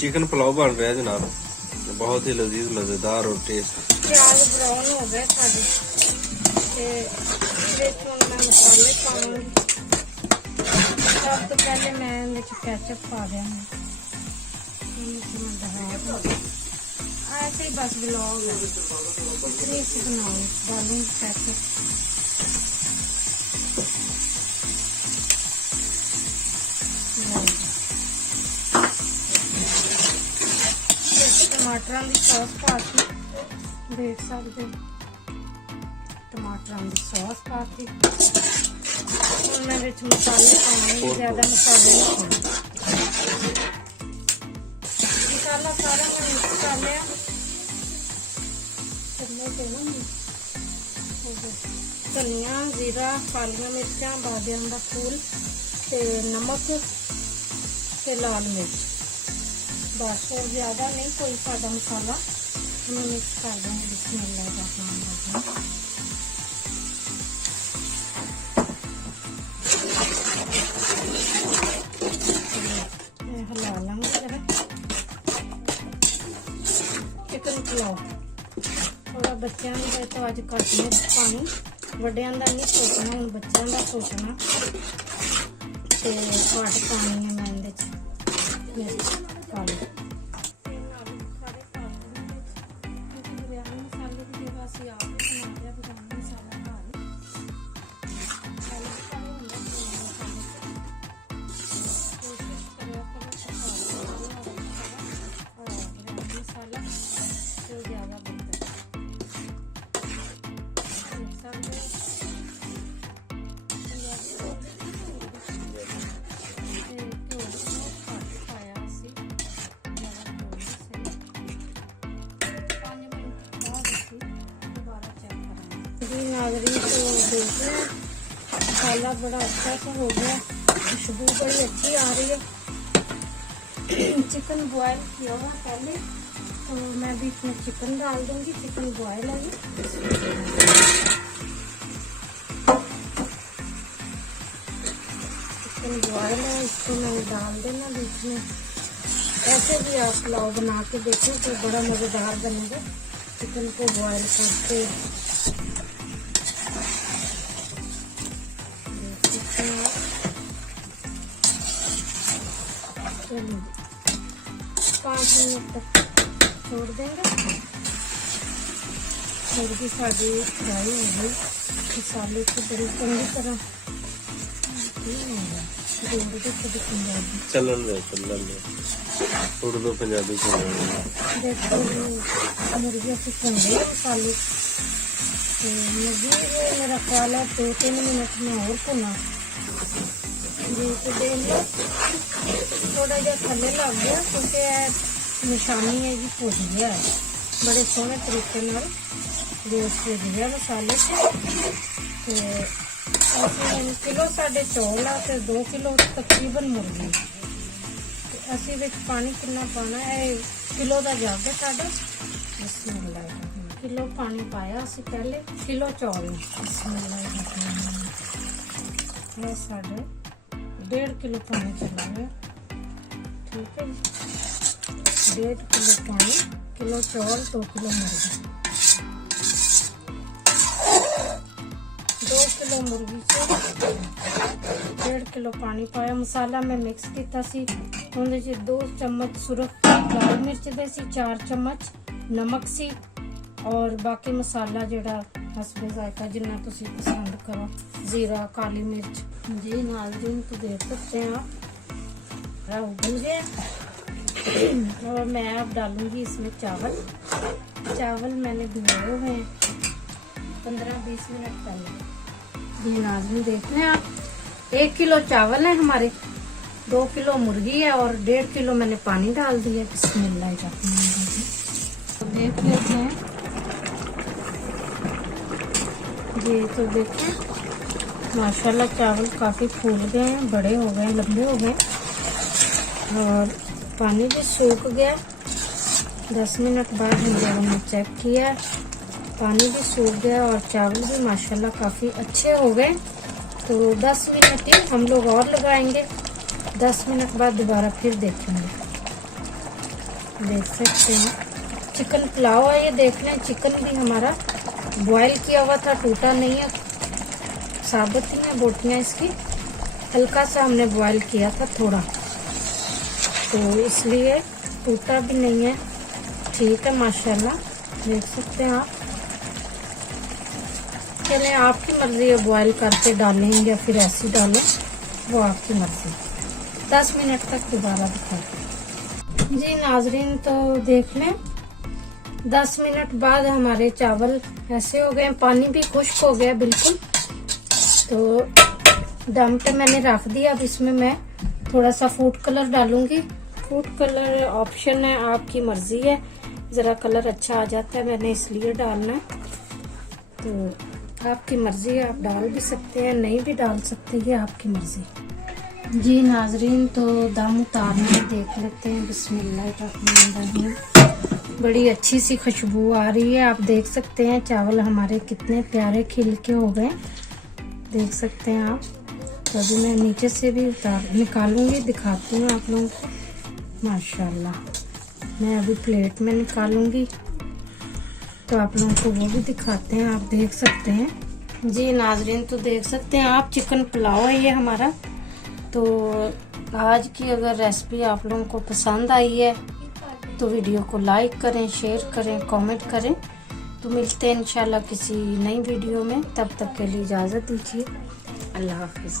Chicken pulao बन रहा है जनाब, बहुत ही लजीज मजेदार और टेस्ट। प्याज ब्राउन हो गए साडे ते विच हुण मैं मसाले पाऊंगी। सब तो पहले मैं विच केचप पा देंगे। ऐसे ही बस ब्लॉग है, कुछ नहीं से बनाऊंगी, डालूंगी केचप। टमाटर की सॉस पाती देख सकते, टमाटर की सॉस पाती। हुण मैं विच मसाले पाऊंगी, ज्यादा मसाले नहीं पाने। मसाला सारा मैं मिक्स कर लिया। धनिया, जीरा, कालियां मिर्चां, बादियां दा फूल ते नमक ते लाल मिर्च, बस और ज्यादा नहीं कोई सादा मसाला। हम मिक्स कर देंगे। बिस्मिल्लाह। हिला लेंगे जरा। चिकन पुलाव थोड़ा बच्चों का तो अज घट में पानी, वड्डियां दा नहीं सोचना, हुण बच्चों का सोचना ते घट पानी है। मैं इहदे च मिर्च पा ली। नाज़रीन तो देख रहे हैं मसाला बड़ा अच्छा सा हो गया, खुशबू बड़ी अच्छी आ रही है। चिकन बॉयल किया हुआ पहले, तो मैं भी इसमें चिकन डाल दूंगी। चिकन बॉयल है, चिकन बॉयल है, इसको मैंने डाल देना बीच में। ऐसे भी आप पुलाव बना के देखें तो बड़ा मज़ेदार बनेगा। चिकन को बॉयल करके चलिए 5 मिनट तक छोड़ देंगे। मुर्गी साड़ी फ्राई हो गई, मसाले को बड़ी चंगी तरह चलन दे थोड़ा दो पंजाबी देखो मुर्गी से भुनदे मसाले। मुर्गी मेरा ख्याल है 2-3 मिनट में और भुना जी। तो देख लो थोड़ा जहा थले लग गया, क्योंकि निशानी है जी भुज गया है बड़े सोहने तरीके नाल। देश भुज गया मसाले से। असं किलो साढ़े चौल आ तो 2 किलो तकरीबन मुर्गी। असी विच पानी कितना पाना है, किलो का जग है साडा। बिस्मिल्लाह, किलो पानी पाया असी पहले, किलो चौल। बिस्मिल्लाह, ये साढ़े 1.5 किलो पानी चला गया। ठीक है जी, 1.5 किलो पानी, किलो चौल, 2 किलो मुर्गी। 2 किलो मुर्गी से 1.5 किलो पानी पाया। मसाला मैं मिक्स किया सी। उहदे च 2 चम्मच सुरख लाल मिर्च दे सी, 4 चम्मच नमक सी, और बाकी मसाला जिहड़ा हसबे जायका जिन्ना तुसी पसंद करो, जीरा, काली मिर्च जी। नाज़रीन तो देख सकते हैं आप उबल गया। और मैं अब डालूंगी इसमें चावल। चावल मैंने भिगोए हुए हैं 15-20 मिनट पहले जी। नाज़रीन देख रहे हैं आप, 1 किलो चावल है हमारे, 2 किलो मुर्गी है और 1.5 किलो मैंने पानी डाल दिया। बिस्मिल्लाह, देख लेते हैं जी। तो देखें माशाल्लाह चावल काफ़ी फूल गए हैं, बड़े हो गए, लंबे हो गए, और पानी भी सूख गया। 10 मिनट बाद हमने चेक किया, पानी भी सूख गया और चावल भी माशाल्लाह काफ़ी अच्छे हो गए। तो 10 मिनट ही हम लोग और लगाएंगे, 10 मिनट बाद दोबारा फिर देखेंगे। देख सकते हैं चिकन पुलाव है ये। देख लें चिकन भी हमारा बॉयल किया हुआ था, टूटा नहीं है, साबुत ही है बोटियाँ इसकी। हल्का सा हमने बॉयल किया था थोड़ा, तो इसलिए टूटा भी नहीं है, ठीक है माशाल्लाह। देख सकते हैं आप। चलें आपकी मर्जी है, बॉयल करके डालें या फिर ऐसी डालें, वो आपकी मर्जी। 10 मिनट तक दोबारा दिखाएं जी नाजरीन। तो देख लें 10 मिनट बाद हमारे चावल ऐसे हो गए, पानी भी खुश्क हो गया बिल्कुल। तो दम पे मैंने रख दिया। अब इसमें मैं थोड़ा सा फूड कलर डालूंगी। फूड कलर ऑप्शन है, आपकी मर्जी है, जरा कलर अच्छा आ जाता है, मैंने इसलिए डालना है। तो आपकी मर्जी है, आप डाल भी सकते हैं, नहीं भी डाल सकते, ये आपकी मर्जी। जी नाजरीन तो दम उतारने देख लेते हैं। बिस्मिल्लाहिर्रहमानिर्रहीम। बड़ी अच्छी सी खुशबू आ रही है, आप देख सकते हैं चावल हमारे कितने प्यारे खिल के हो गए, देख सकते हैं आप। तो अभी मैं नीचे से भी निकालूंगी, दिखाती हूँ आप लोगों को माशाल्लाह। मैं अभी प्लेट में निकालूंगी तो आप लोगों को वो भी दिखाते हैं, आप देख सकते हैं जी नाजरीन। तो देख सकते हैं आप चिकन पुलाव है ये हमारा। तो आज की अगर रेसिपी आप लोगों को पसंद आई है तो वीडियो को लाइक करें, शेयर करें, कमेंट करें। तो मिलते हैं इंशाल्लाह किसी नई वीडियो में, तब तक के लिए इजाज़त दीजिए। अल्लाह हाफिज़।